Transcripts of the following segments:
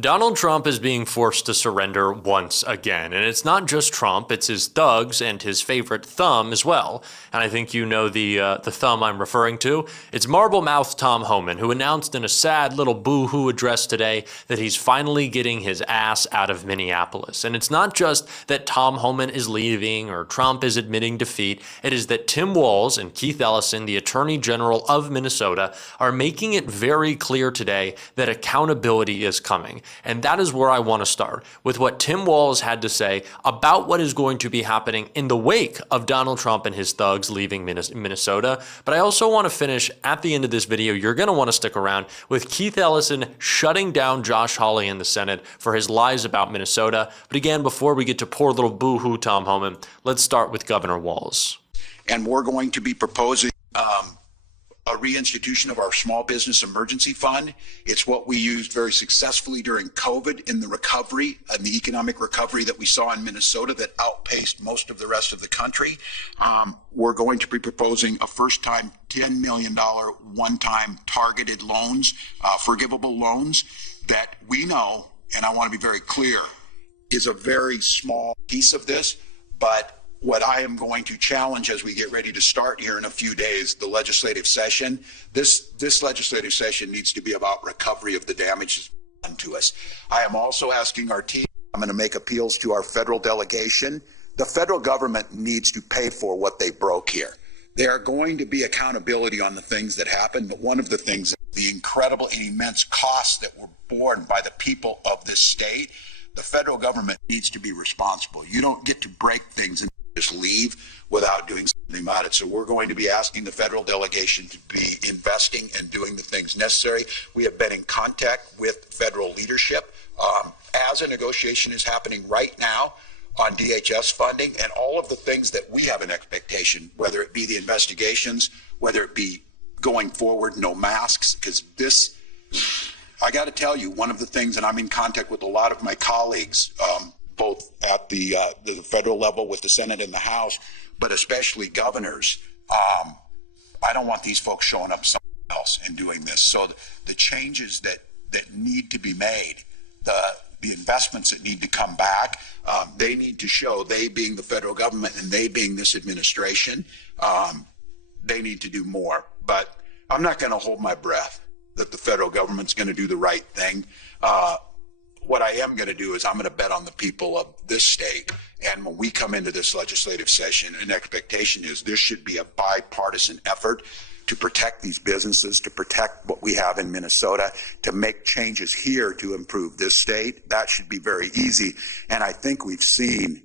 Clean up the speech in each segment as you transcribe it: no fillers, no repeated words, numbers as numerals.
Donald Trump is being forced to surrender once again. And it's not just Trump, it's his thugs and his favorite thumb as well. And I think you know the thumb I'm referring to. It's marble-mouthed Tom Homan, who announced in a sad little boo-hoo address today that he's finally getting his ass out of Minneapolis. And it's not just that Tom Homan is leaving or Trump is admitting defeat. It is that Tim Walz and Keith Ellison, the Attorney General of Minnesota, are making it very clear today that accountability is coming. And that is where I want to start, with what Tim Walz had to say about what is going to be happening in the wake of Donald Trump and his thugs leaving Minnesota. But I also want to finish at the end of this video. You're going to want to stick around with Keith Ellison shutting down Josh Hawley in the Senate for his lies about Minnesota. But again, before we get to poor little boo-hoo Tom Homan, let's start with Governor Walz. And we're going to be proposing a reinstitution of our small business emergency fund. It's what we used very successfully during COVID in the recovery and the economic recovery that we saw in Minnesota that outpaced most of the rest of the country. We're going to be proposing a first-time $10 million one-time targeted loans, forgivable loans that we know, and I want to be very clear, is a very small piece of this, but what I am going to challenge as we get ready to start here in a few days, the legislative session, this legislative session needs to be about recovery of the damage done to us. I am also asking our team, I'm going to make appeals to our federal delegation. The federal government needs to pay for what they broke here. There are going to be accountability on the things that happened, but one of the things, the incredible and immense costs that were borne by the people of this state, the federal government needs to be responsible. You don't get to break things and just leave without doing something about it. So we're going to be asking the federal delegation to be investing and doing the things necessary. We have been in contact with federal leadership as a negotiation is happening right now on DHS funding and all of the things that we have an expectation, whether it be the investigations, whether it be going forward, no masks, because this, I got to tell you, one of the things, and I'm in contact with a lot of my colleagues, both at the federal level with the Senate and the House, but especially governors. I don't want these folks showing up somewhere else and doing this. So the changes that need to be made, the investments that need to come back, they need to show, they being the federal government and they being this administration, they need to do more. But I'm not going to hold my breath that the federal government's going to do the right thing. What I am going to do is I'm going to bet on the people of this state. And when we come into this legislative session, an expectation is this should be a bipartisan effort to protect these businesses, to protect what we have in Minnesota, to make changes here to improve this state. That should be very easy. And I think we've seen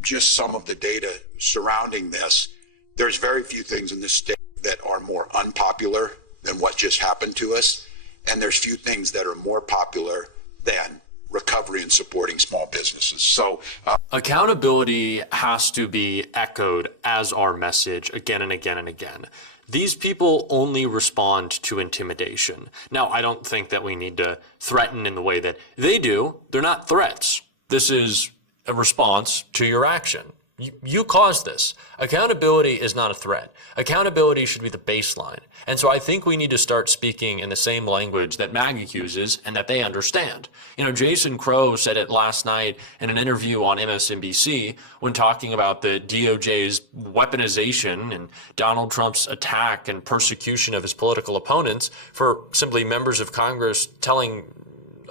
just some of the data surrounding this. There's very few things in this state that are more unpopular than what just happened to us. And there's few things that are more popular than recovery and supporting small businesses. So accountability has to be echoed as our message again and again and again. These people only respond to intimidation. Now, I don't think that we need to threaten in the way that they do. They're not threats. This is a response to your action. You caused this. Accountability is not a threat. Accountability should be the baseline. And so I think we need to start speaking in the same language that MAGA uses and that they understand. You know, Jason Crow said it last night in an interview on MSNBC when talking about the DOJ's weaponization and Donald Trump's attack and persecution of his political opponents for simply members of Congress telling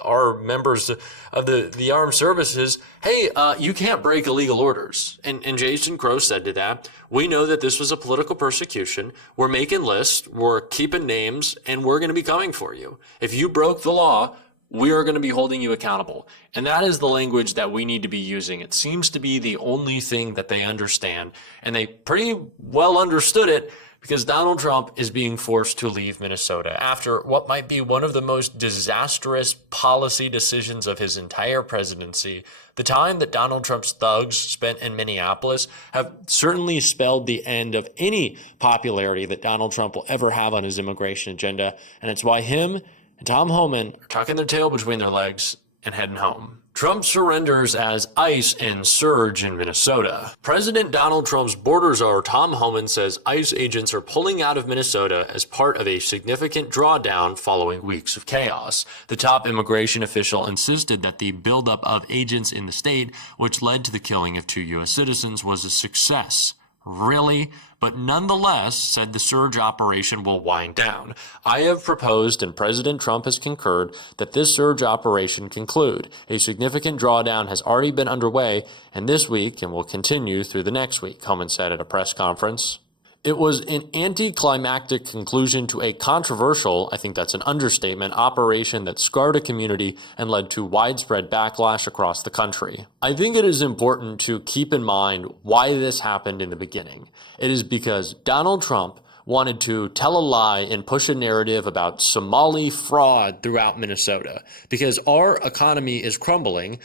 our members of the armed services, hey, you can't break illegal orders. And Jason Crow said to that, we know that this was a political persecution. We're making lists, we're keeping names, and we're going to be coming for you. If you broke the law, we are going to be holding you accountable. And that is the language that we need to be using. It seems to be the only thing that they understand. And they pretty well understood it because Donald Trump is being forced to leave Minnesota after what might be one of the most disastrous policy decisions of his entire presidency. The time that Donald Trump's thugs spent in Minneapolis have certainly spelled the end of any popularity that Donald Trump will ever have on his immigration agenda. And it's why him and Tom Homan are tucking their tail between their legs and heading home. Trump surrenders as ICE and surge in Minnesota. President Donald Trump's border czar Tom Homan says ICE agents are pulling out of Minnesota as part of a significant drawdown following weeks of chaos. The top immigration official insisted that the buildup of agents in the state, which led to the killing of 2 U.S. citizens, was a success. Really? But nonetheless said the surge operation will wind down. I have proposed, and President Trump has concurred, that this surge operation conclude. A significant drawdown has already been underway, and this week, and will continue through the next week, Homan said at a press conference. It was an anticlimactic conclusion to a controversial, I think that's an understatement, operation that scarred a community and led to widespread backlash across the country. I think it is important to keep in mind why this happened in the beginning. It is because Donald Trump wanted to tell a lie and push a narrative about Somali fraud throughout Minnesota. Because our economy is crumbling,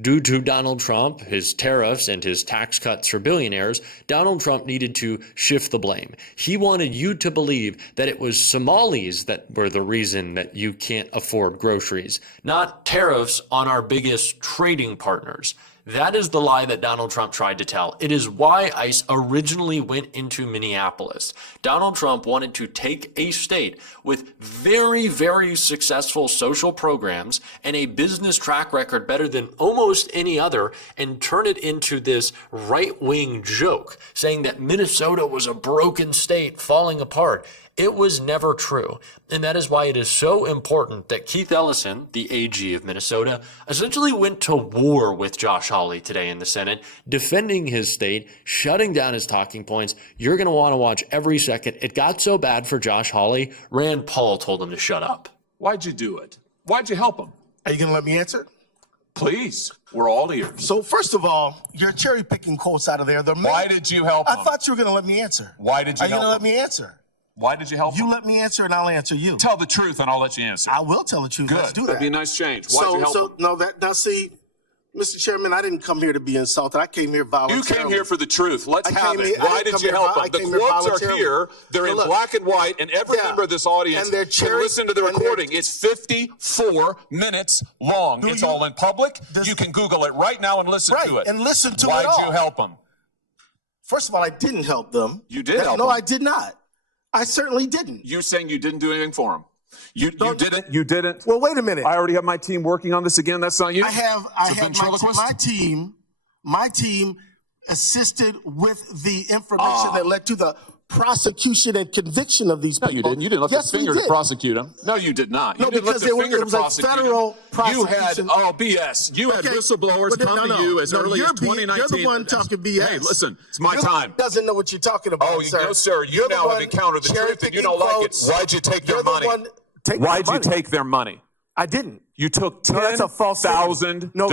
due to Donald Trump, his tariffs, and his tax cuts for billionaires, Donald Trump needed to shift the blame. He wanted you to believe that it was Somalis that were the reason that you can't afford groceries, not tariffs on our biggest trading partners. That is the lie that Donald Trump tried to tell. It is why ICE originally went into Minneapolis. Donald Trump wanted to take a state with very, very successful social programs and a business track record better than almost any other and turn it into this right-wing joke, saying that Minnesota was a broken state falling apart. It was never true. And that is why it is so important that Keith Ellison, the AG of Minnesota, essentially went to war with Josh Hawley today in the Senate, defending his state, shutting down his talking points. You're going to want to watch every second. It got so bad for Josh Hawley, Rand Paul told him to shut up. Why'd you do it? Why'd you help him? Are you going to let me answer? Please, we're all ears. So first of all, you're cherry picking quotes out of there. Why did you help him? I thought you were going to let me answer. Why did you help him? Are you going to let him? me answer? Why did you help him? You let me answer and I'll answer you. Tell the truth and I'll let you answer. I will tell the truth. Good. Let's do that. That'd be a nice change. Why'd you help him? Now see, Mr. Chairman, I didn't come here to be insulted. I came here voluntarily. You came here for the truth. Let's have it. I Why didn't did you come here help him? I The came here quotes are voluntarily. here. They're Now in look, black and white, and every member of this audience and they're can listen to the recording. It's 54 minutes long. It's all in public. You can Google it right now and listen to it. And listen to it Why'd all. you help them? First of all, I didn't help them. You did help No, them. I did not. I certainly didn't. You saying you didn't do anything for them? You didn't? You didn't? Well, wait a minute. I already have my team working on this again. That's not you? I have ventriloquist? my team assisted with the information that led to the prosecution and conviction of these people. No, you didn't. You didn't lift Yes, a finger we to did. prosecute him. No, you did not. No, You didn't lift because a finger it to was a prosecute federal him. You had, prosecution. BS. You had Okay, whistleblowers but then- come to you as early as 2019. You're the one talking BS. Hey, listen, it's my You're the time. one doesn't know what you're talking about, Oh, sir. no, sir. You You're the now have one encountered the truth and you don't like it. quotes. Why'd you take their You're the money? one- Take Why'd their you money. take their money? I didn't. You took No, that's a false statement. $10,000. No,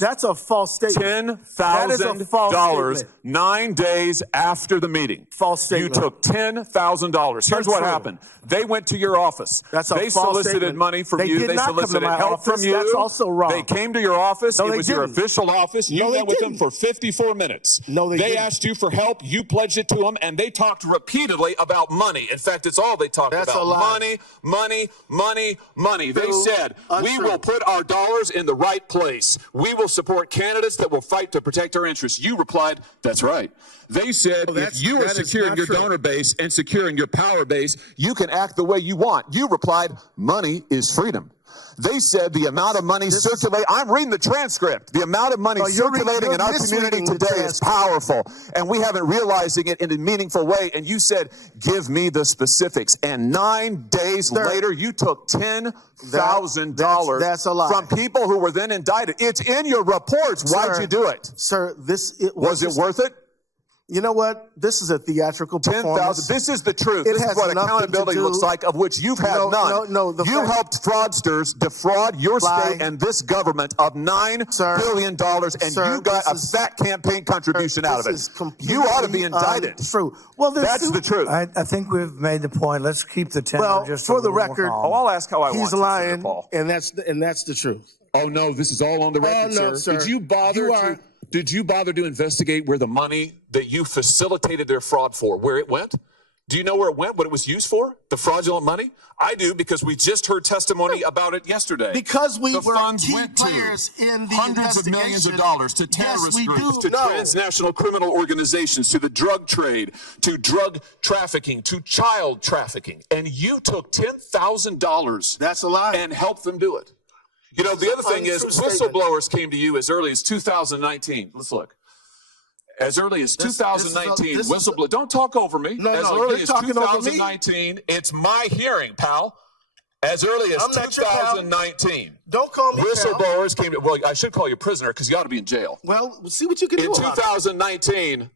that's a false statement. That is a false $10,000 statement. 9 days after the meeting. False statement. You took $10,000. Here's what Untrue. happened. They went to your office. That's a They false solicited statement. money from They you. did They not come to solicited my help office. from you. That's also wrong. They came to your office. No, It they was your didn't. official office. You No, they met with them didn't. for 54 minutes. No, they They didn't. asked you for help. You pledged it to them, and they talked repeatedly about money. In fact, it's all they talked That's about. a lie. Money, money, money, money. They True. said, we Untrue. will put our dollars in the right place. We will support candidates that will fight to protect our interests. You replied, that's right. They said, if you are that is securing not your true. donor base and securing your power base, you can act the way you want. You replied, money is freedom. They said the amount of money circulating, I'm reading the transcript. The amount of money you're circulating in our community misreading the today is powerful, and we haven't realizing it in a meaningful way. And you said, give me the specifics. And 9 days later, you took $10,000 That's a lie. from people who were then indicted. It's in your reports. Why'd Sir, you do it? Sir, Was it worth it? You know what? This is a theatrical performance. 10,000. This is the truth. It This has is what nothing accountability to do- looks like, of which you've had none. No, you helped fraudsters defraud your Lie. state and this government of $9 billion, and Sir, you got a this is- fat campaign contribution out of This is it. You ought to be indicted. True. Well, That's the truth. I think we've made the point. Let's keep the tempo Well, just for a the little more record, calm. I'll ask how I want he's to, lying, Senator Paul. and that's the truth. Oh no, this is all on the record, no, sir. Did you bother Did you bother to investigate where the money that you facilitated their fraud for, where it went? Do you know where it went, what it was used for? The fraudulent money? I do, because we just heard testimony about it yesterday. Because we the were funds key went to players in the hundreds of millions of dollars to terrorist groups, to transnational criminal organizations, to the drug trade, to drug trafficking, to child trafficking. And you took $10,000 That's a lie. and helped them do it. You know, the other thing is, whistleblowers came to you as early as 2019. Let's look. As early as 2019, whistleblower. Don't talk over me. No, as no, early you're as talking over me. 2019, it's my hearing, pal. As early as I'm not your pal. 2019, Don't call me pal. whistleblowers came to. Well, I should call you prisoner because you ought to be in jail. Well, see what you can do In about it. 2019,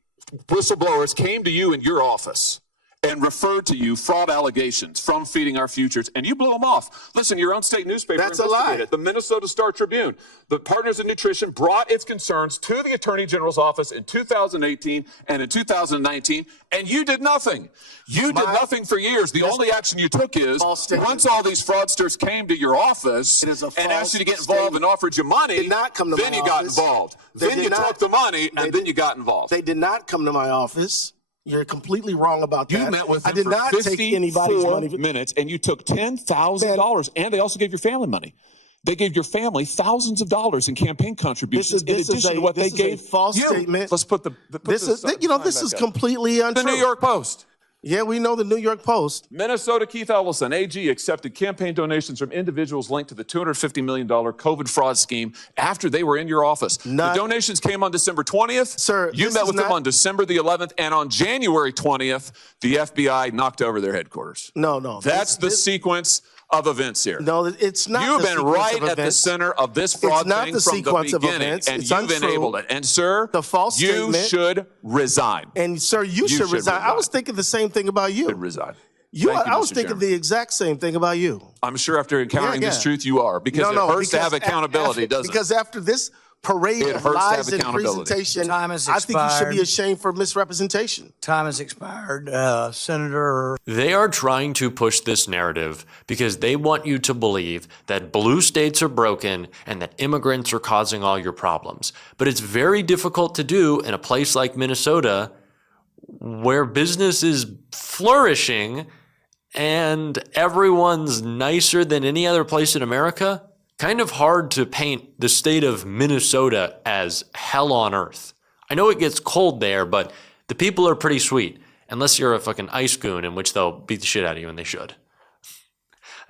whistleblowers came to you in your office and referred to you fraud allegations from Feeding Our Futures, and you blew them off. Listen, your own state newspaper That's a investigated lie. it. The Minnesota Star Tribune, the Partners in Nutrition, brought its concerns to the Attorney General's office in 2018 and in 2019, and you did nothing. You did nothing for years. The only action you took is, once all these fraudsters came to your office and asked you to get involved and offered you money, Did not come to then my you got office. involved. They Then did you not. took the money, and then you got involved. They did not come to my office. You're completely wrong about that. You met with them I did for not take 54 anybody's money. minutes, and you took $10,000, and they also gave your family money. They gave your family thousands of dollars in campaign contributions in addition to what they gave a false you. statement. Let's put the This is, you know, this is completely untrue. the New York Post. Yeah, we know the New York Post. Minnesota Keith Ellison, AG, accepted campaign donations from individuals linked to the $250 million COVID fraud scheme after they were in your office. The donations came on December 20th. Sir, you this met is with them not- on December the 11th, and on January 20th, the FBI knocked over their headquarters. No. That's the sequence of events here. No, it's not. You've the been sequence right of at the events. center of this fraud It's not thing the from the sequence of beginning, events. and It's you've untrue. enabled it. And sir, The false you statement- should resign. And sir, you should resign. I was thinking the same thing about you. should resign. You, Thank you, I was Mr. thinking Chairman. the exact same thing about you. I'm sure after encountering Yeah, this yeah. truth, you are, because it hurts to have because accountability, after, doesn't it? Because after this parade It of hurts to have lies and accountability. presentation, Time has I think you should be expired. ashamed for misrepresentation. Time has expired. Senator. They are trying to push this narrative because they want you to believe that blue states are broken and that immigrants are causing all your problems. But it's very difficult to do in a place like Minnesota where business is flourishing and everyone's nicer than any other place in America. Kind of hard to paint the state of Minnesota as hell on earth. I know it gets cold there, but the people are pretty sweet. Unless you're a fucking ice goon, in which they'll beat the shit out of you, and they should.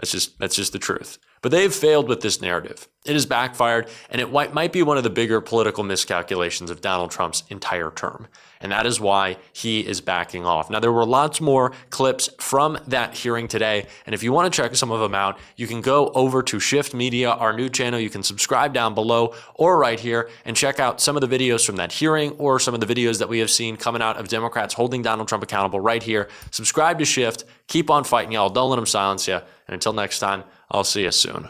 That's just the truth. But they've failed with this narrative. It has backfired, and it might be one of the bigger political miscalculations of Donald Trump's entire term. And that is why he is backing off. Now, there were lots more clips from that hearing today, and if you want to check some of them out, you can go over to Shift Media, our new channel. You can subscribe down below or right here and check out some of the videos from that hearing or some of the videos that we have seen coming out of Democrats holding Donald Trump accountable right here. Subscribe to Shift. Keep on fighting, y'all. Don't let them silence you. And until next time, I'll see you soon.